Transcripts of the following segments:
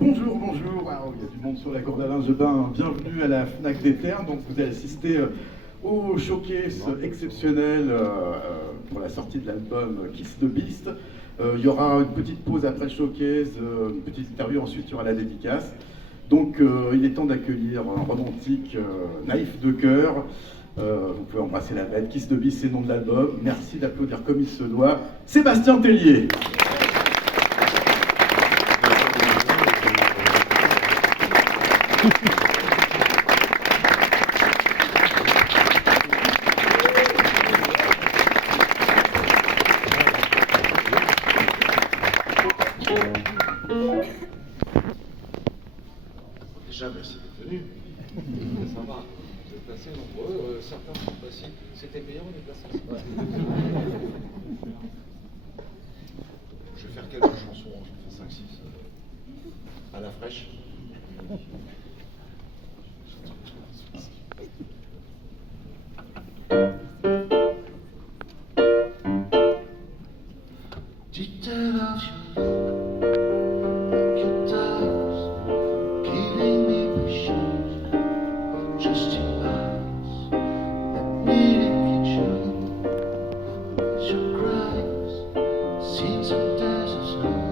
Bonjour, bonjour. Waouh, il y a du monde sur la corde Alain Jebin. Bienvenue à la FNAC des Terres. Donc, vous allez assister au showcase exceptionnel pour la sortie de l'album Kiss the Beast. Il y aura une petite pause après le showcase, une petite interview, ensuite il y aura la dédicace. Donc, il est temps d'accueillir un romantique naïf de cœur. Vous pouvez embrasser la bête. Kiss the Beast, c'est le nom de l'album. Merci d'applaudir comme il se doit. Sébastien Tellier. Déjà, merci d'être venu. C'est sympa. Vous êtes assez nombreux. Certains sont passés. C'était payant les places. Ouais. Je vais faire quelques chansons. Je vais faire 5-6. À la fraîche. Detail of your giving me visions, just your eyes. Let me look at you. It's your cries, seen some days of snow.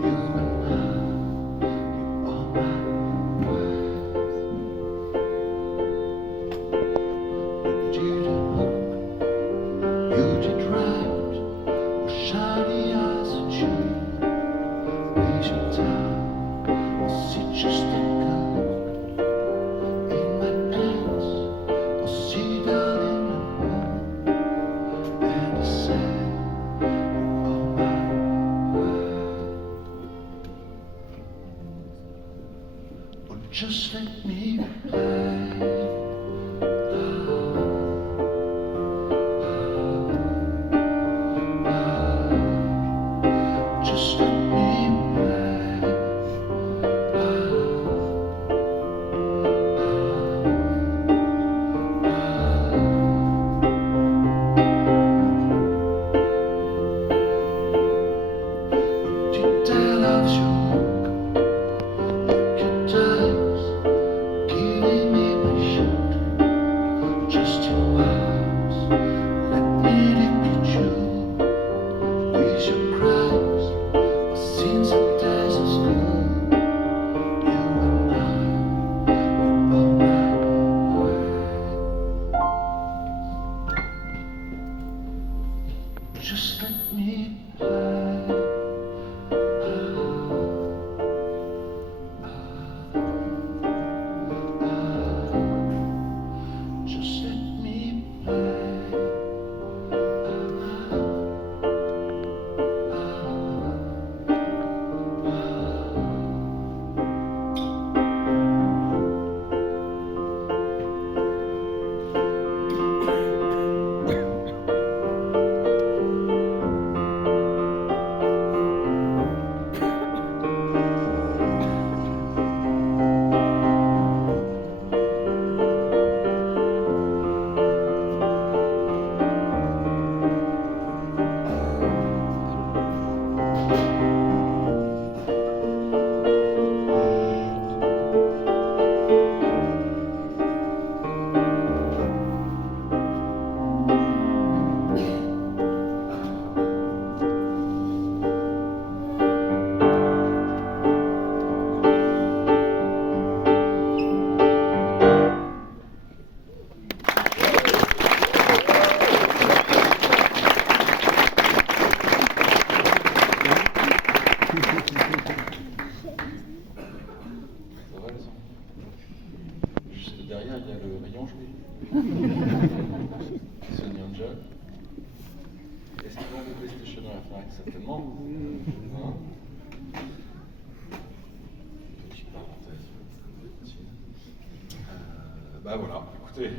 You and I, you are my worth. You didn't look, you did right. With shiny eyes at you. We should tell, was it just a ghost in my hands? Or see down in the moon? And I said, you are my world. But just let me play. Just let me play. Detail of your eyes, giving me vision, just your eyes. Let me look at you. With your cries, I've seen some days of snow. You and I, we're on my way. Just let me play. Just let me play. Ça va le son? Juste derrière, il y a le rayon joué. Sony Angel. Est-ce qu'ils vont des PlayStation à la FNAC? Certainement. Hein? Petite parenthèse. Bah voilà, écoutez.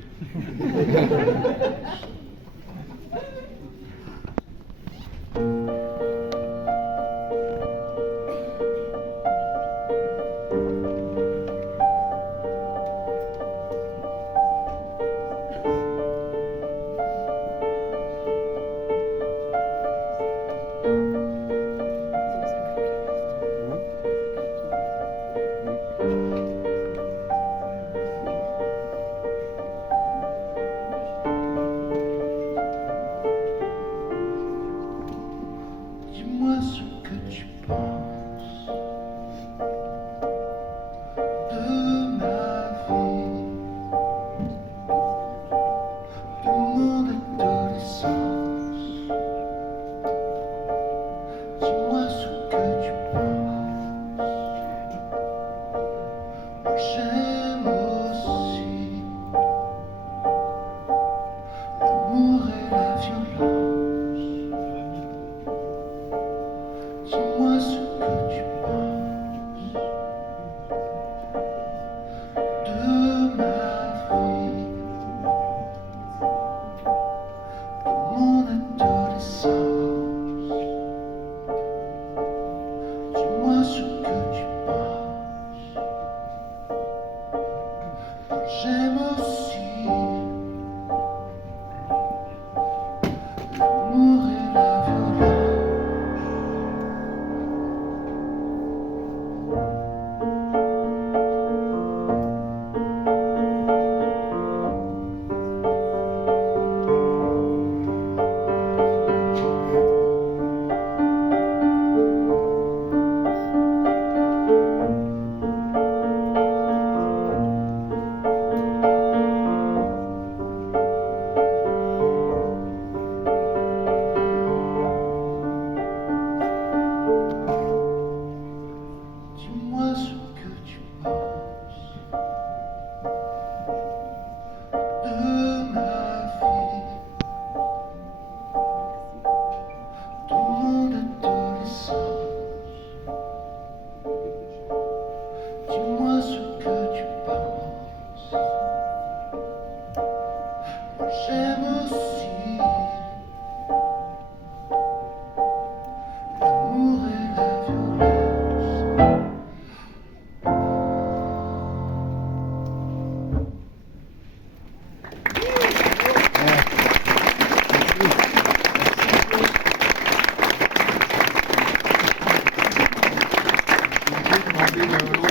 bouteille de l'eau.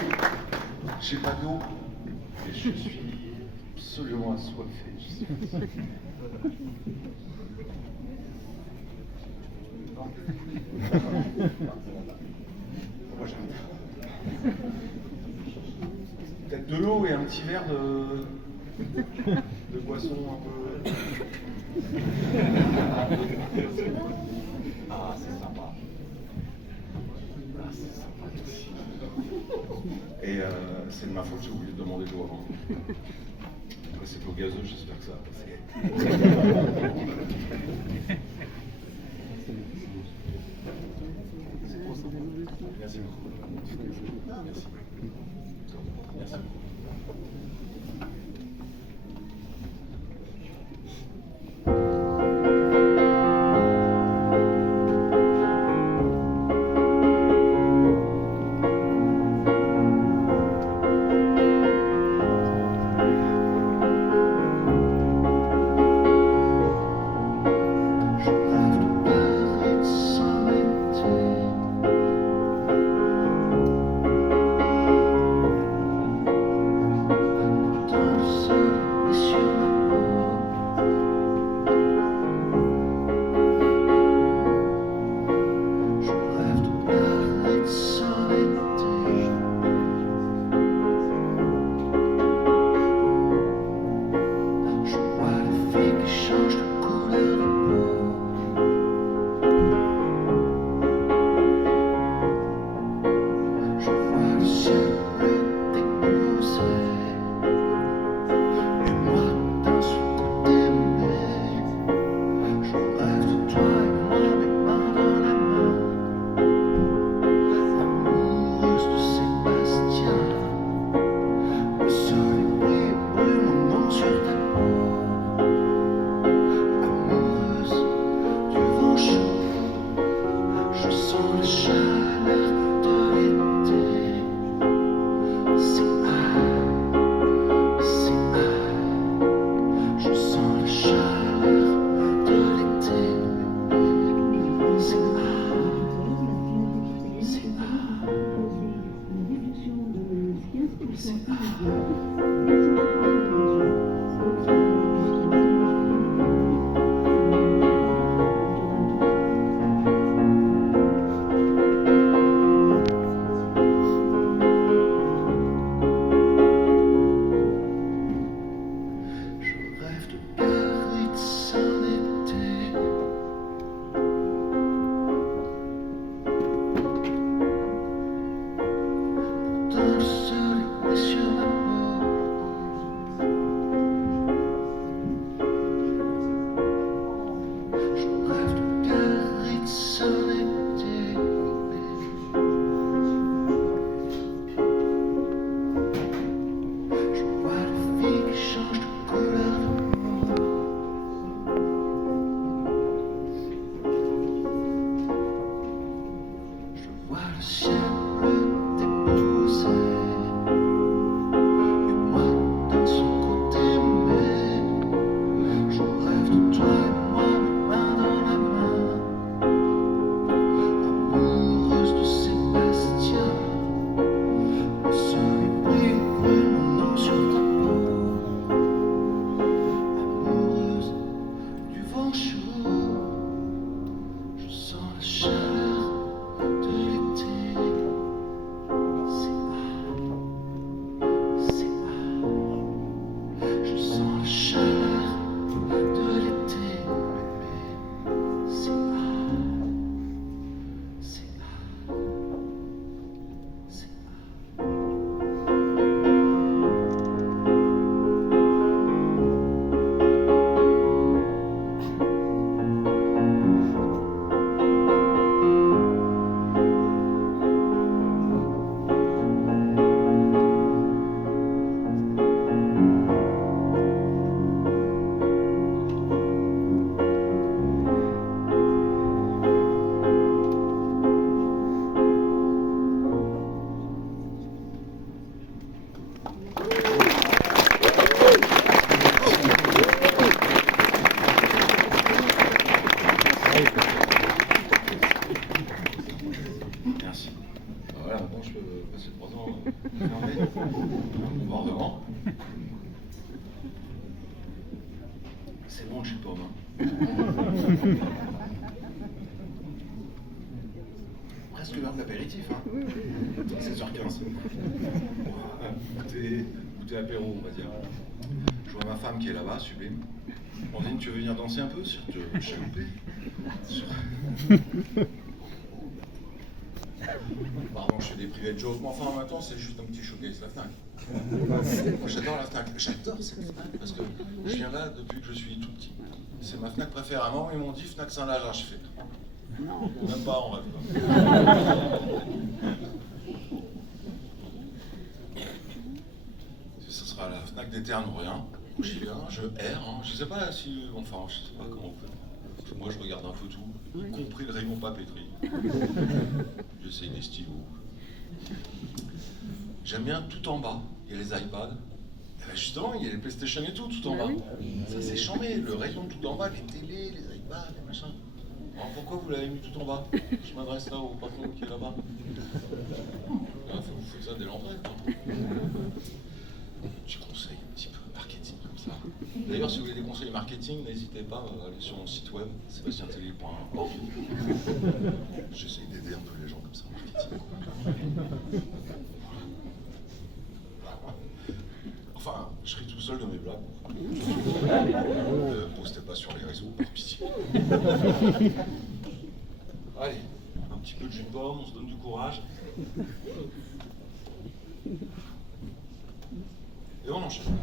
J'ai pas d'eau. Et je suis absolument assoiffé. Moi j'aime. Peut-être de l'eau et un petit verre de boisson un peu. Ah, c'est sympa. Ah, c'est sympa aussi. Et c'est de ma faute, j'ai oublié de demander de l'eau avant. Après, c'est de l'eau gazeuse, j'espère que ça va passer. Merci beaucoup. Merci. Merci. Je rêve de Paris sans l'été. Dans voilà, maintenant je peux passer 3 ans fermé. Voir devant. C'est bon le jus de pomme. Hein. Presque l'heure de l'apéritif. Hein. 16h15. Goûter apéro, on va dire. Je vois ma femme qui est là-bas, sublime. Andine, tu veux venir danser un peu sur te chalouper? Pardon, je fais des privés de jokes, mais enfin en même temps, c'est juste un petit showcase, la Fnac. Moi j'adore la Fnac, j'adore cette Fnac, parce que je viens là depuis que je suis tout petit. C'est ma Fnac préférée. À un moment, ils m'ont dit Fnac Saint-Lazare, je fais. Non, même pas, on rêve pas. Ce sera la Fnac des Terres-Nouriens. J'y viens, je erre, hein. Je sais pas si. Enfin, je sais pas comment on fait. Moi, je regarde un peu tout, y compris le rayon papeterie. J'essaye des stylos. J'aime bien tout en bas. Il y a les iPads. Et ben justement, il y a les PlayStation et tout en bas. Ça, c'est chambé. Le rayon tout en bas, les télés, les iPads, les machins. Alors pourquoi vous l'avez mis tout en bas? Je m'adresse là au patron qui est là-bas. Vous faites ça dès l'entrée, quoi. Je conseille un petit peu marketing comme ça. D'ailleurs, si vous voulez des conseils marketing, n'hésitez pas à aller sur mon site web, sébastientélé.org. J'essaie d'aider un peu les gens comme ça en marketing. Enfin, je ris tout seul de mes blagues. Ne postez pas sur les réseaux, par pitié. Allez, un petit peu de jus de pomme, on se donne du courage. Et on enchaîne.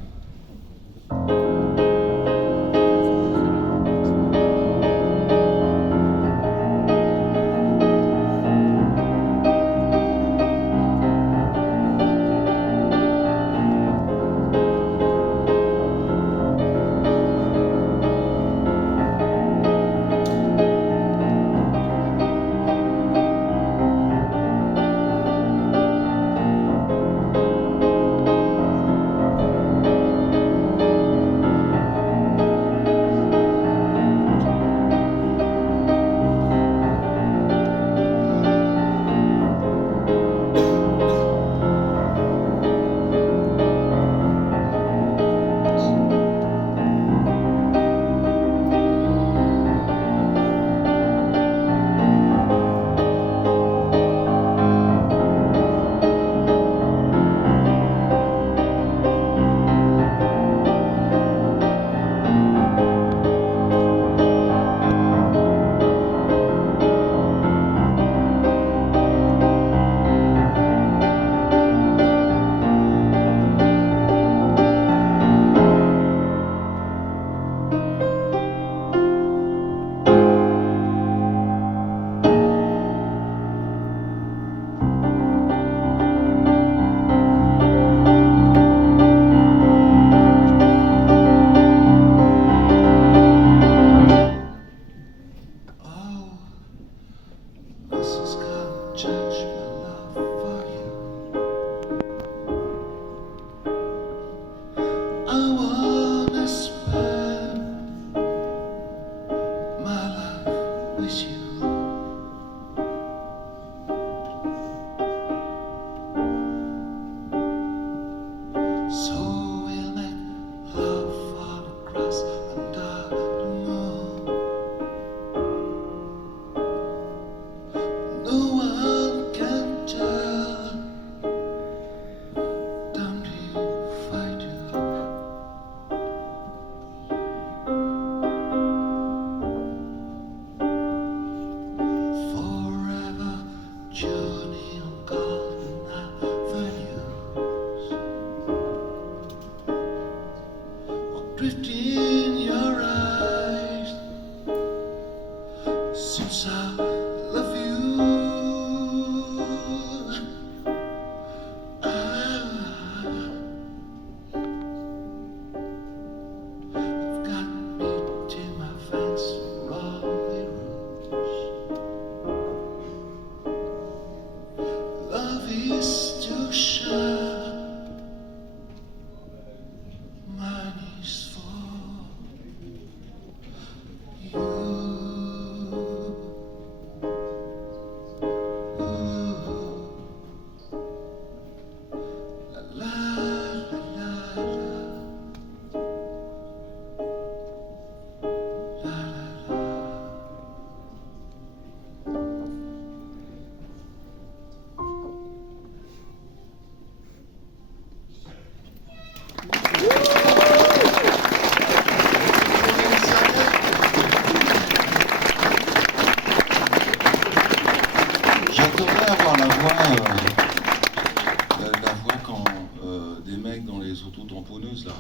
tamponneuse là.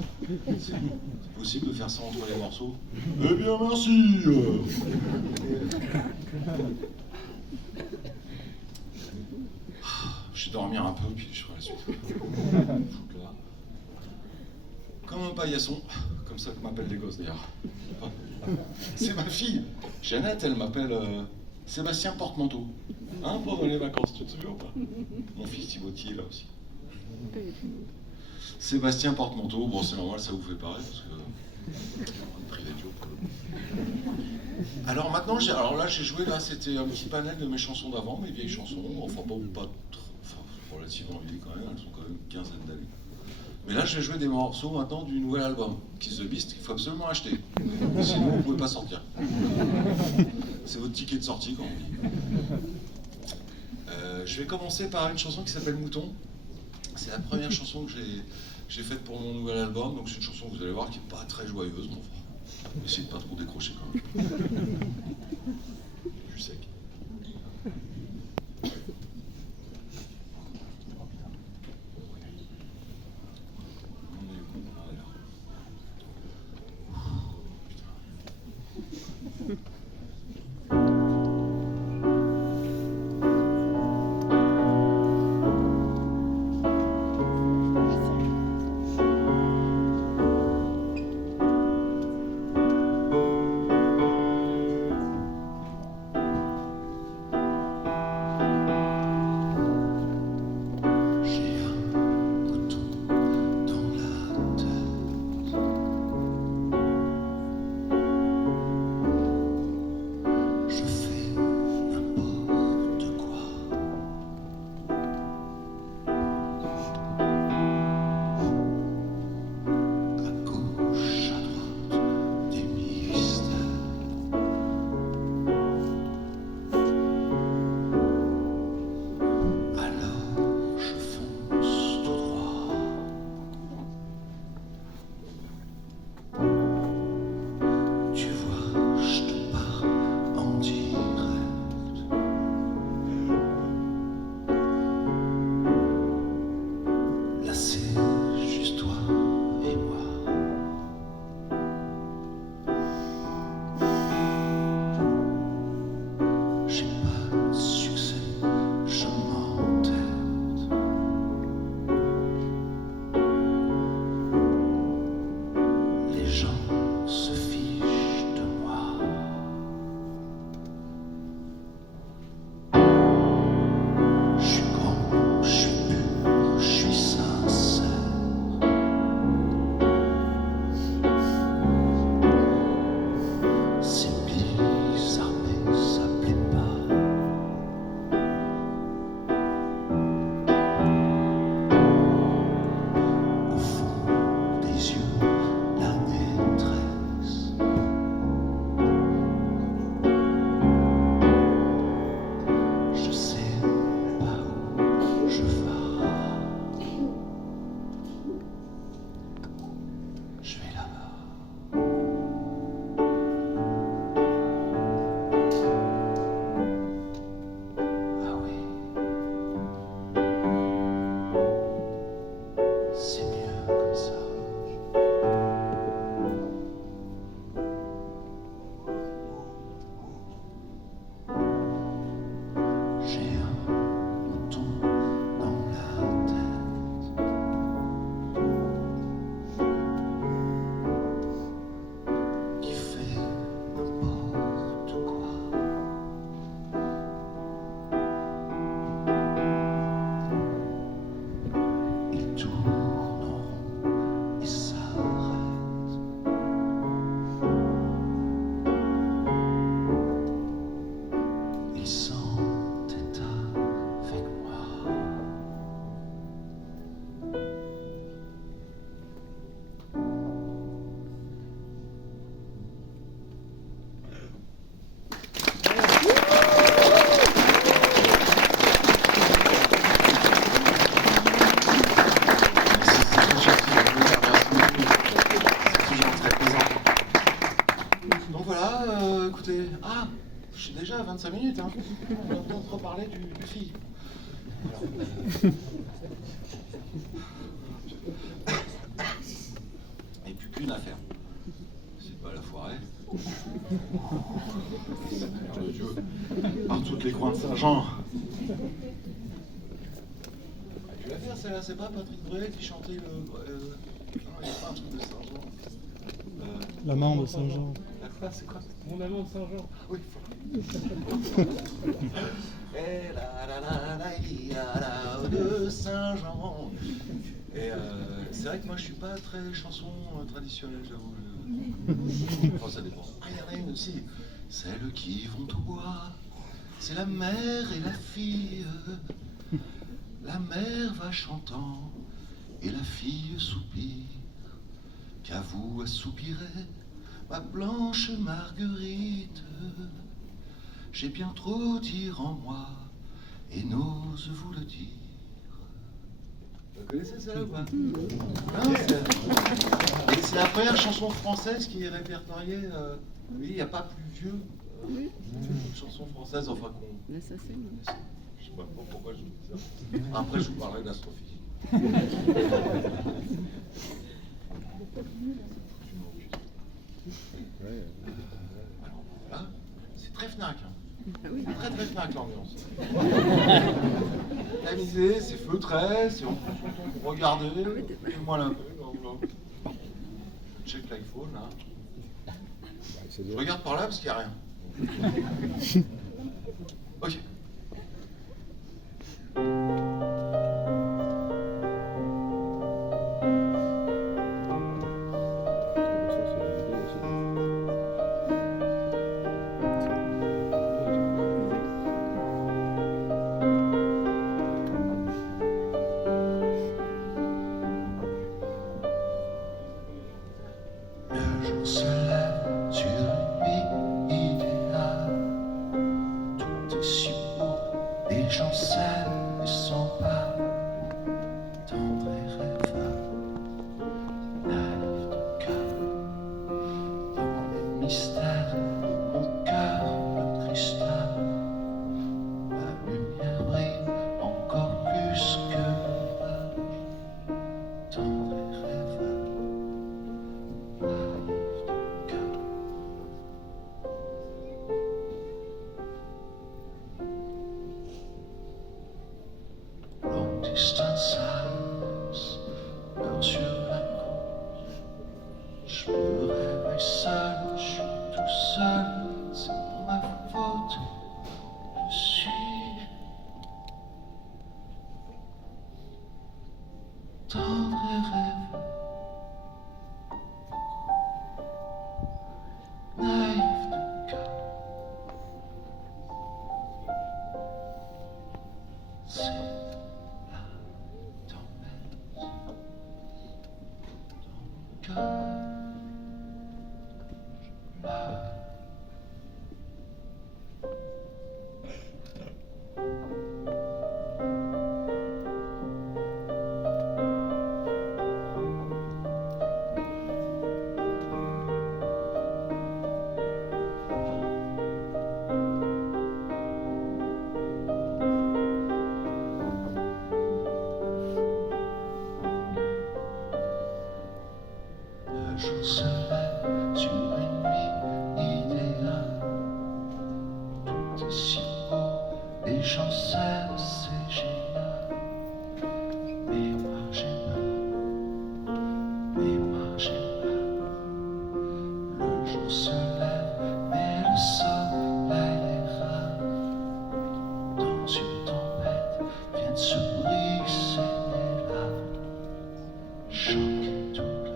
C'est possible de faire ça entre les morceaux? Eh bien, merci. Je vais dormir un peu, puis je ferai la suite. Foutre là. Comme un paillasson, comme ça que m'appellent les gosses d'ailleurs. C'est ma fille, Jeannette, elle m'appelle Sébastien Porte-Manteau. Hein, pendant les vacances, tu te souviens ou pas? Mon fils Thibauti est là aussi. Sébastien Porte-Manteau, bon c'est normal, ça vous fait pareil, parce que... privé de joke. Alors maintenant, là j'ai joué, là c'était un petit panel de mes chansons d'avant, mes vieilles chansons, enfin relativement vieilles quand même, elles sont quand même une quinzaine d'années. Mais là, je vais jouer des morceaux maintenant du nouvel album, Kiss the Beast, qu'il faut absolument acheter. Sinon, vous ne pouvez pas sortir. C'est votre ticket de sortie, quand on dit. Je vais commencer par une chanson qui s'appelle Mouton. C'est la première chanson que j'ai faite pour mon nouvel album. Donc c'est une chanson, vous allez voir, qui n'est pas très joyeuse, mais enfin, essayez de pas trop décrocher quand même. Je suis sec. écoutez, ah, je suis déjà à 25 minutes, hein. On va peut-être reparler du film. Alors, Saint-Jean. Tu l'as fait celle-là, c'est pas Patrick Bruel qui chantait le. Non, il n'y a pas un truc de Saint-Jean. L'amant de Saint-Jean. La quoi, c'est quoi? Mon amant de Saint-Jean. Oui, et la de Saint-Jean. Et c'est vrai que moi je suis pas très chanson traditionnelle, j'avoue. Enfin, ça dépend. Ah, il y en a une aussi. Celles qui vont tout boire, c'est la mère et la fille. La mère va chantant et la fille soupire. Qu'à vous à soupirer, ma blanche Marguerite. J'ai bien trop dire en moi et n'ose vous le dire. Vous connaissez ça ou pas? Non, c'est la première chanson française qui est répertoriée. Oui, il n'y a pas plus vieux. Une chanson française, enfin qu'on. L'assassin. Je sais pas pourquoi je vous dis ça. Après, je vous parlerai d'astrophysique. Alors voilà, c'est très Fnac. Hein. Ah oui. Très très Fnac l'ambiance. Tamisé, c'est feutré, c'est on prend son temps pour regarder, fais-moi un peu. Je check l'iPhone là. Je regarde par là parce qu'il n'y a rien. Ok. Le jour se lève sur une nuit idéale. Tout est si beau, les gens s'aiment et s'emparent. Tendre et rêveur, naïf de cœur. Dans les mystères, mon cœur le cristal. La lumière brille encore plus que l'orage. Tendre et rêveur. Long distance silence, l'heure sur la côte. Je me réveille seul, je suis tout seul, c'est ma faute. Je suis tendre et rêveur. Naïf de cœur, c'est la tempête dans mon cœur. Je pleure. Le jour se lève sur une nuit idéale. Tout est si beau, les gens s'aiment, c'est génial. Mais moi j'ai mal, mais moi j'ai mal. Le jour se lève, mais le soleil est rare. Dans une tempête, viennent se briser les larmes. Choc et douleur.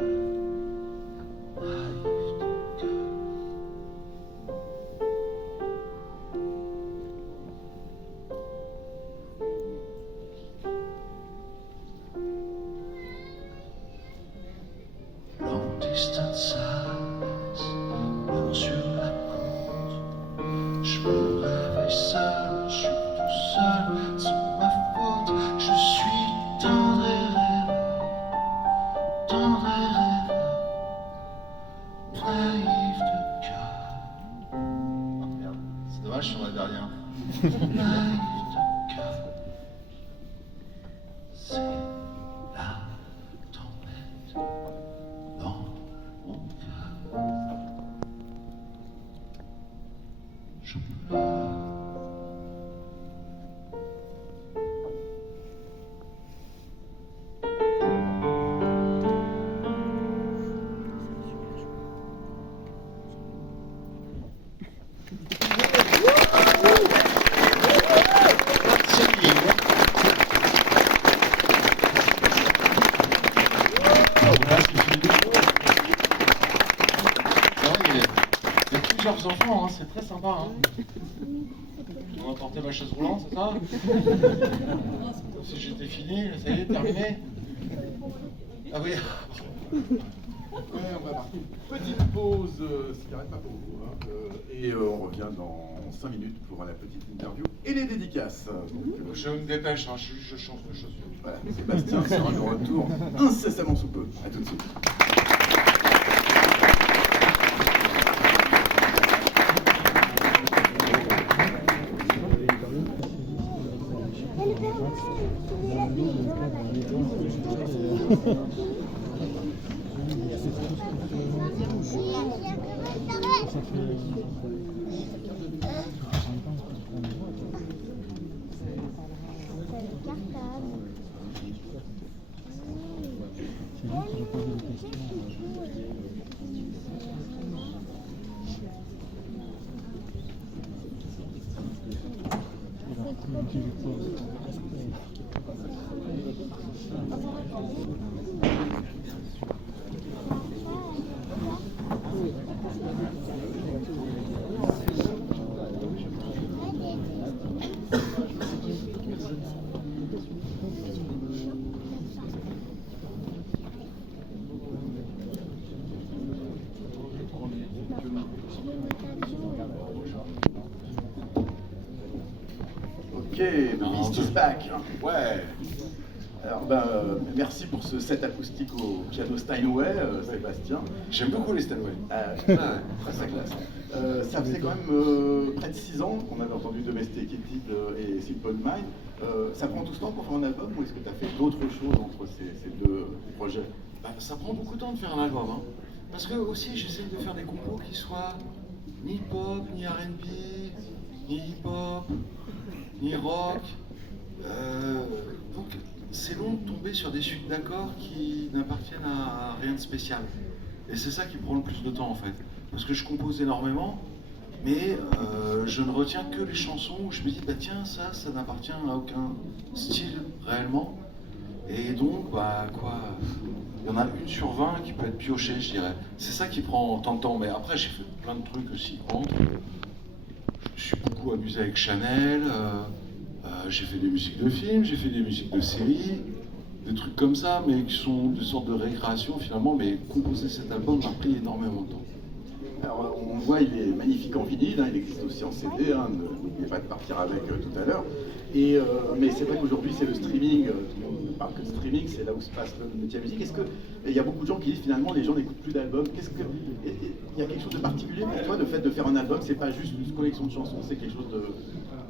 Naïf de cœur. Long distance silence, l'heure sur la côte. Je me réveille seul, je suis tout seul, c'est ma faute. Je suis tendre et rêveur, tendre et rêveur. Naïf de cœur. Oh merde, c'est dommage sur la dernière. Naïf de cœur. C'est la tempête dans mon cœur. plusieurs enfants, hein, c'est très sympa. Hein. On va porter ma chaise roulante, c'est ça? Comme si j'étais fini, ça y est, terminé. Ah oui. Ouais, on va marquer une petite pause cigarette, pas pour vous. Hein, et on revient dans 5 minutes pour la petite interview et les dédicaces. Donc, Je me dépêche, hein, je change de chaussures. voilà, Sébastien sera de retour incessamment sous peu. A tout de suite. Ok, The Beast is back. Ouais. Alors, merci pour ce set acoustique au piano Steinway, Sébastien. J'aime beaucoup les Steinway. Très sa classe. Ça faisait quand même près de 6 ans qu'on avait entendu Domesticated et Simple Mind. Ça prend tout ce temps pour faire un album ou est-ce que tu as fait d'autres choses entre ces deux projets? Ça prend beaucoup de temps de faire un album. Hein. Parce que aussi, j'essaie de faire des compos qui soient ni pop, ni R&B, ni hip-hop, ni rock. Donc, c'est long de tomber sur des suites d'accords qui n'appartiennent à rien de spécial. Et c'est ça qui prend le plus de temps en fait. Parce que je compose énormément, mais je ne retiens que les chansons où je me dis, bah tiens, ça n'appartient à aucun style réellement. Et donc, il y en a 1 sur 20 qui peut être piochée, je dirais. C'est ça qui prend tant de temps. Mais après, j'ai fait plein de trucs aussi. Je suis beaucoup amusé avec Chanel. J'ai fait des musiques de films, j'ai fait des musiques de séries, des trucs comme ça, mais qui sont des sortes de récréation finalement. Mais composer cet album m'a pris énormément de temps. Alors, on le voit, il est magnifique en vinyle, hein, il existe aussi en CD, hein, n'oubliez pas de partir avec tout à l'heure. Mais c'est vrai qu'aujourd'hui, c'est le streaming, tout le monde ne parle que de streaming, c'est là où se passe le métier de la musique. Il y a beaucoup de gens qui disent finalement les gens n'écoutent plus d'albums. Il y a quelque chose de particulier pour toi, le fait de faire un album, c'est pas juste une collection de chansons, c'est quelque chose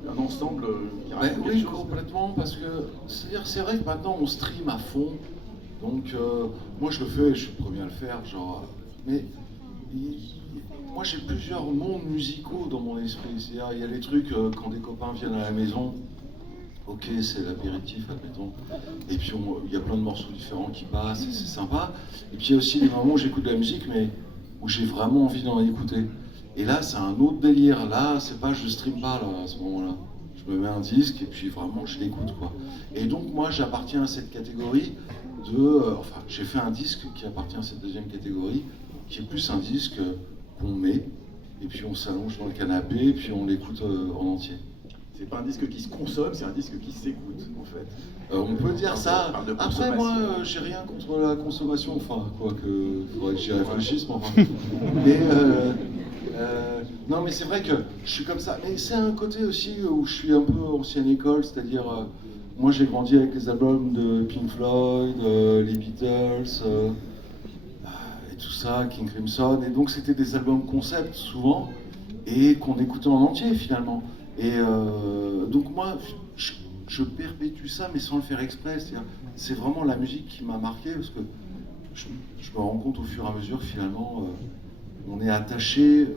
un ensemble qui raconte quelque Oui, chose. complètement, parce que c'est vrai que maintenant on stream à fond, donc moi je le fais, je suis le premier à le faire, mais moi j'ai plusieurs mondes musicaux dans mon esprit, c'est-à-dire il y a les trucs quand des copains viennent à la maison, ok c'est l'apéritif admettons, et puis il y a plein de morceaux différents qui passent et c'est sympa, et puis il y a aussi les moments où j'écoute de la musique mais où j'ai vraiment envie d'en écouter. Et là, c'est un autre délire. Là, c'est pas je stream pas là, à ce moment-là. Je me mets un disque et puis vraiment je l'écoute quoi. Et donc moi, j'appartiens à cette catégorie j'ai fait un disque qui appartient à cette deuxième catégorie, qui est plus un disque qu'on met et puis on s'allonge dans le canapé et puis on l'écoute en entier. C'est pas un disque qui se consomme, c'est un disque qui s'écoute en fait. On peut dire ça. Parle de Après moi, j'ai rien contre la consommation. Enfin, quoi que faudrait que j'y réfléchisse, mais enfin. Mais non, mais c'est vrai que je suis comme ça. Mais c'est un côté aussi où je suis un peu ancienne école, c'est-à-dire moi j'ai grandi avec les albums de Pink Floyd, les Beatles et tout ça, King Crimson, et donc c'était des albums concept souvent et qu'on écoutait en entier finalement. Et donc moi je perpétue ça mais sans le faire exprès, c'est vraiment la musique qui m'a marqué parce que je me rends compte au fur et à mesure que finalement on est attaché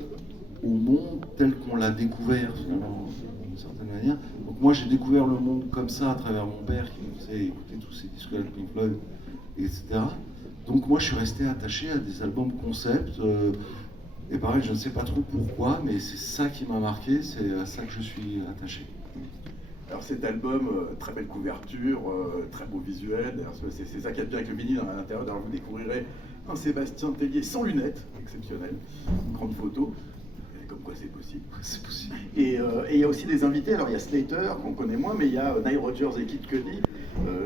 au monde tel qu'on l'a découvert finalement d'une certaine manière. Donc moi j'ai découvert le monde comme ça à travers mon père qui me faisait écouter tous ces disques de Pink Floyd, etc. Donc moi je suis resté attaché à des albums concept. Et pareil, je ne sais pas trop pourquoi, mais c'est ça qui m'a marqué, c'est à ça que je suis attaché. Alors cet album, très belle couverture, très beau visuel, c'est ça qui est bien avec le vinyle à l'intérieur. D'ailleurs vous découvrirez un Sébastien Tellier sans lunettes, exceptionnel, une grande photo. comme quoi c'est possible. C'est possible. Et il y a aussi des invités, alors il y a Slater, qu'on connaît moins, mais il y a Nile Rodgers et Kid Cudi,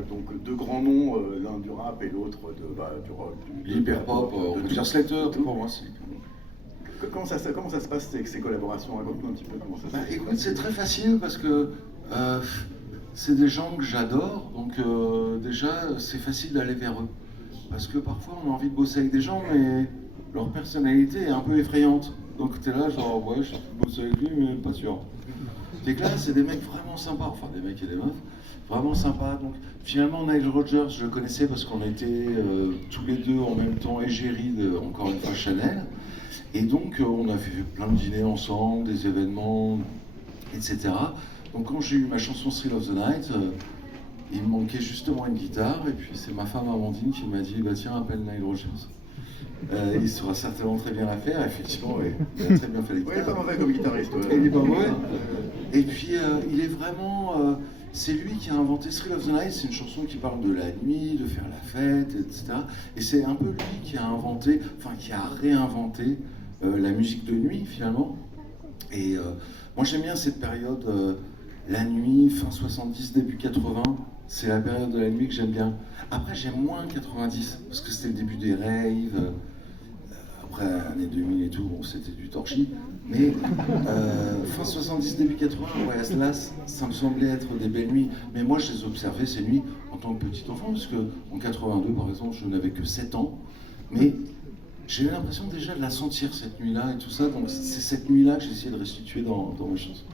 donc deux grands noms, l'un du rap et l'autre du rock. L'hyper-pop, on peut dire Slater, tout. pour moi, c'est... Comment ça se passe ces collaborations? Raconte-nous un petit peu comment ça se passe. Écoute, c'est très facile parce que c'est des gens que j'adore, donc déjà c'est facile d'aller vers eux. Parce que parfois on a envie de bosser avec des gens, mais leur personnalité est un peu effrayante. Donc t'es là genre, ouais, je suis bosser avec lui, mais pas sûr. C'est que là, c'est des mecs vraiment sympas, enfin des mecs et des meufs, vraiment sympas. Donc finalement, Nile Rodgers, je le connaissais parce qu'on était tous les deux en même temps égérie de, encore une fois, Chanel. Et donc, on a fait plein de dîners ensemble, des événements, etc. Donc, quand j'ai eu ma chanson Thrill of the Night, il me manquait justement une guitare. Et puis, c'est ma femme Amandine qui m'a dit bah, tiens, appelle Nile Rodgers. Il saura certainement très bien la faire. Effectivement, il a très bien fait la guitare. Ouais, il est pas mauvais comme guitariste. Il est pas mauvais. Et puis, il est vraiment. C'est lui qui a inventé Thrill of the Night. C'est une chanson qui parle de la nuit, de faire la fête, etc. Et c'est un peu lui qui a inventé, enfin, qui a réinventé la musique de nuit finalement. Et moi j'aime bien cette période, la nuit, fin 70, début 80, c'est la période de la nuit que j'aime bien. Après j'aime moins 90, parce que c'était le début des raves, après années 2000 et tout, bon c'était du torchis, mais fin 70, début 80, ouais, là ça me semblait être des belles nuits, mais moi je les observais ces nuits en tant que petit enfant, parce que en 82 par exemple je n'avais que 7 ans, mais j'ai eu l'impression déjà de la sentir cette nuit-là et tout ça, donc c'est cette nuit-là que j'ai essayé de restituer dans mes chansons.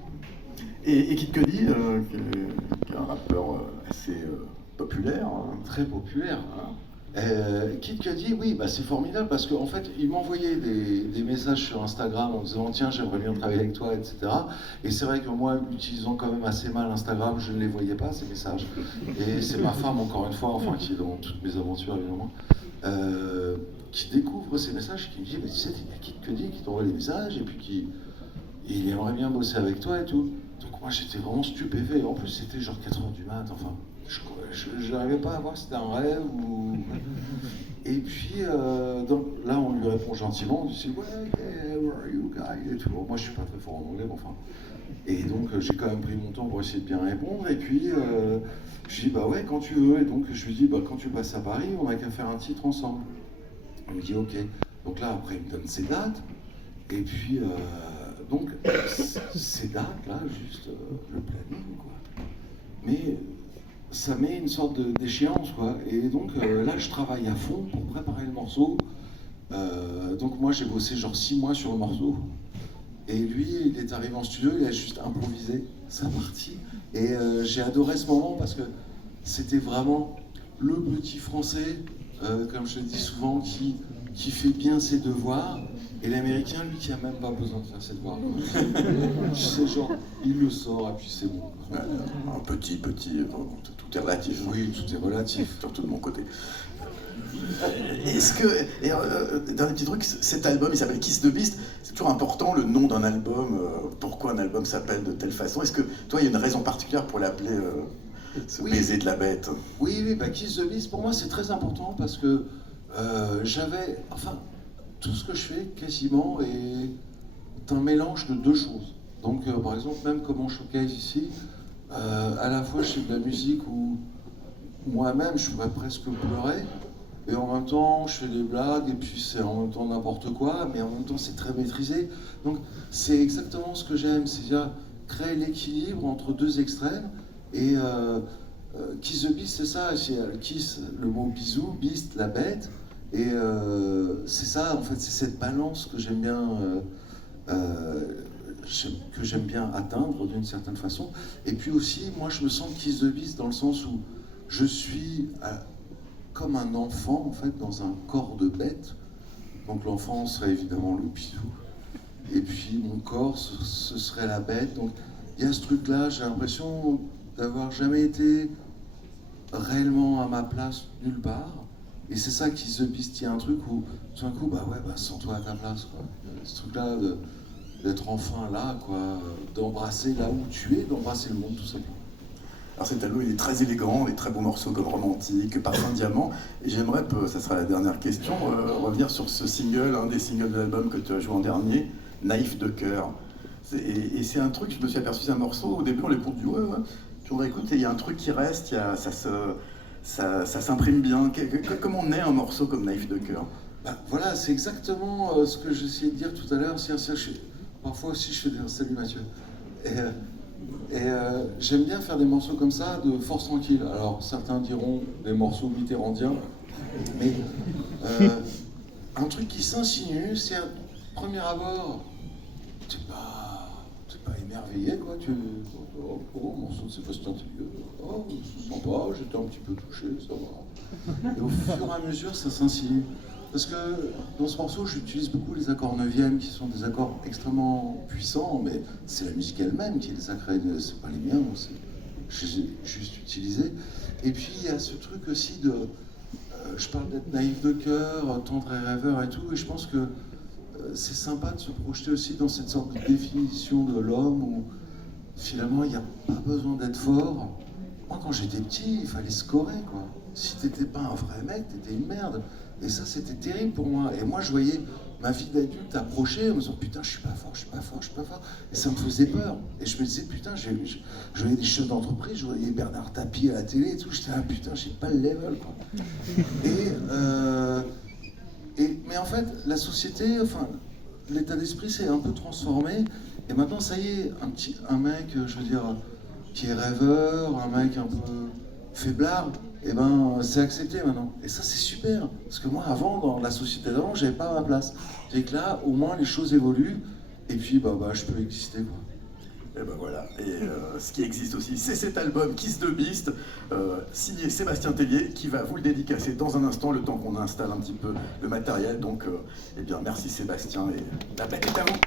Et Kid Cudi, qui est un rappeur assez populaire. Hein. Très populaire. Kid Cudi, oui, bah, c'est formidable parce qu'en fait, il m'envoyait des messages sur Instagram en disant tiens, j'aimerais bien travailler avec toi, etc. Et c'est vrai que moi, utilisant quand même assez mal Instagram, je ne les voyais pas, ces messages. Et c'est ma femme, encore une fois, enfin, qui est dans toutes mes aventures, évidemment. Qui découvre ces messages, qui me dit, mais tu sais, il y a Kid Cudi qui t'envoie des messages, et puis il aimerait bien bosser avec toi et tout. Donc moi j'étais vraiment stupéfait, en plus c'était genre 4h du mat, enfin, je n'arrivais pas à voir si c'était un rêve ou... Et puis, donc, là on lui répond gentiment, on dit, ouais, yeah, where are you guys, et tout. Bon, moi je suis pas très fort en anglais, mais enfin... Et donc j'ai quand même pris mon temps pour essayer de bien répondre, et puis je dis, bah ouais, quand tu veux, et donc je lui dis, bah quand tu passes à Paris, on n'a qu'à faire un titre ensemble. Il me dit ok. Donc là, après, il me donne ses dates. Et puis, donc, ces dates-là, juste le planning, quoi. Mais ça met une sorte d'échéance, quoi. Et donc, là, je travaille à fond pour préparer le morceau. Donc, moi, j'ai bossé genre 6 mois sur le morceau. Et lui, il est arrivé en studio, il a juste improvisé sa partie. Et j'ai adoré ce moment parce que c'était vraiment le petit français. Comme je le dis souvent, qui fait bien ses devoirs, et l'américain, lui, qui a même pas besoin de faire ses devoirs. Tu sais, genre, il le sort, et puis c'est bon. Un petit, tout est relatif. Oui, tout est relatif. Surtout de mon côté. Est-ce que, dernier petit truc, cet album, il s'appelle Kiss the Beast, c'est toujours important, le nom d'un album, pourquoi un album s'appelle de telle façon. Est-ce que, toi, il y a une raison particulière pour l'appeler ce baiser de la bête? Oui, bah Kiss the Beast, pour moi, c'est très important parce que tout ce que je fais, quasiment, est un mélange de deux choses. Donc, par exemple, même comme on showcase ici, à la fois, je fais de la musique où moi-même, je pourrais presque pleurer, et en même temps, je fais des blagues, et puis c'est en même temps n'importe quoi, mais en même temps, c'est très maîtrisé. Donc, c'est exactement ce que j'aime, c'est-à-dire créer l'équilibre entre deux extrêmes. Et Kiss the Beast, c'est ça, c'est Kiss, le mot bisou, Beast, la bête, et c'est ça, en fait, c'est cette balance que j'aime bien atteindre d'une certaine façon. Et puis aussi, moi, je me sens Kiss the Beast dans le sens où je suis comme un enfant, en fait, dans un corps de bête. Donc l'enfant serait évidemment le bisou, et puis mon corps, ce serait la bête. Donc il y a ce truc-là, j'ai l'impression d'avoir jamais été réellement à ma place nulle part. Et c'est ça qui se Beast, il y a un truc où tout d'un coup, sens-toi à ta place, quoi. Ce truc-là d'être enfin là, quoi, d'embrasser là où tu es, d'embrasser le monde tout simplement. Alors cet album, il est très élégant, des très beaux morceaux comme Romantique, Parfum de Diamant. Et j'aimerais, ça sera la dernière question, revenir sur ce single, un des singles de l'album que tu as joué en dernier, Naïf de cœur. Et c'est un truc, je me suis aperçu d'un morceau, au début on l'écoute du ouais, puis on écoute et il y a un truc qui reste, ça s'imprime bien. Comment on est un morceau comme Naïf de cœur? Bah, voilà, c'est exactement ce que j'essayais de dire tout à l'heure. Parfois aussi, je fais des... Salut Mathieu. J'aime bien faire des morceaux comme ça, de force tranquille. Alors, certains diront des morceaux mitterrandiens, mais un truc qui s'insinue, c'est un premier abord. T'es pas émerveillé, quoi. Oh, morceau de Sébastien Tellier. Oh, c'est sympa, j'étais un petit peu touché, ça va. Et au fur et à mesure, ça s'insinue. Parce que dans ce morceau, j'utilise beaucoup les accords 9e, qui sont des accords extrêmement puissants, mais c'est la musique elle-même qui les a créés, c'est pas les miens, j'ai juste utilisé. Et puis il y a ce truc aussi de... je parle d'être naïf de cœur, tendre et rêveur et tout, et je pense que c'est sympa de se projeter aussi dans cette sorte de définition de l'homme où finalement il n'y a pas besoin d'être fort. Moi quand j'étais petit, il fallait scorer, quoi. Si t'étais pas un vrai mec, t'étais une merde. Et ça, c'était terrible pour moi. Et moi, je voyais ma vie d'adulte approcher en me disant putain, je suis pas fort. Et ça me faisait peur. Et je me disais putain, je voyais des chefs d'entreprise, je voyais Bernard Tapie à la télé et tout. J'étais là, putain, j'ai pas le level, quoi. Mais en fait, la société, enfin, l'état d'esprit s'est un peu transformé. Et maintenant, ça y est, un mec, je veux dire, qui est rêveur, un mec un peu faiblard, et ben c'est accepté maintenant. Et ça c'est super. Parce que moi avant, dans la société d'avant, j'avais pas ma place. C'est que là, au moins les choses évoluent, et puis je peux exister, quoi. Et ben voilà, et ce qui existe aussi, c'est cet album Kiss the Beast, signé Sébastien Tellier, qui va vous le dédicacer dans un instant, le temps qu'on installe un petit peu le matériel. Donc, eh bien, merci Sébastien, et la bague est à vous.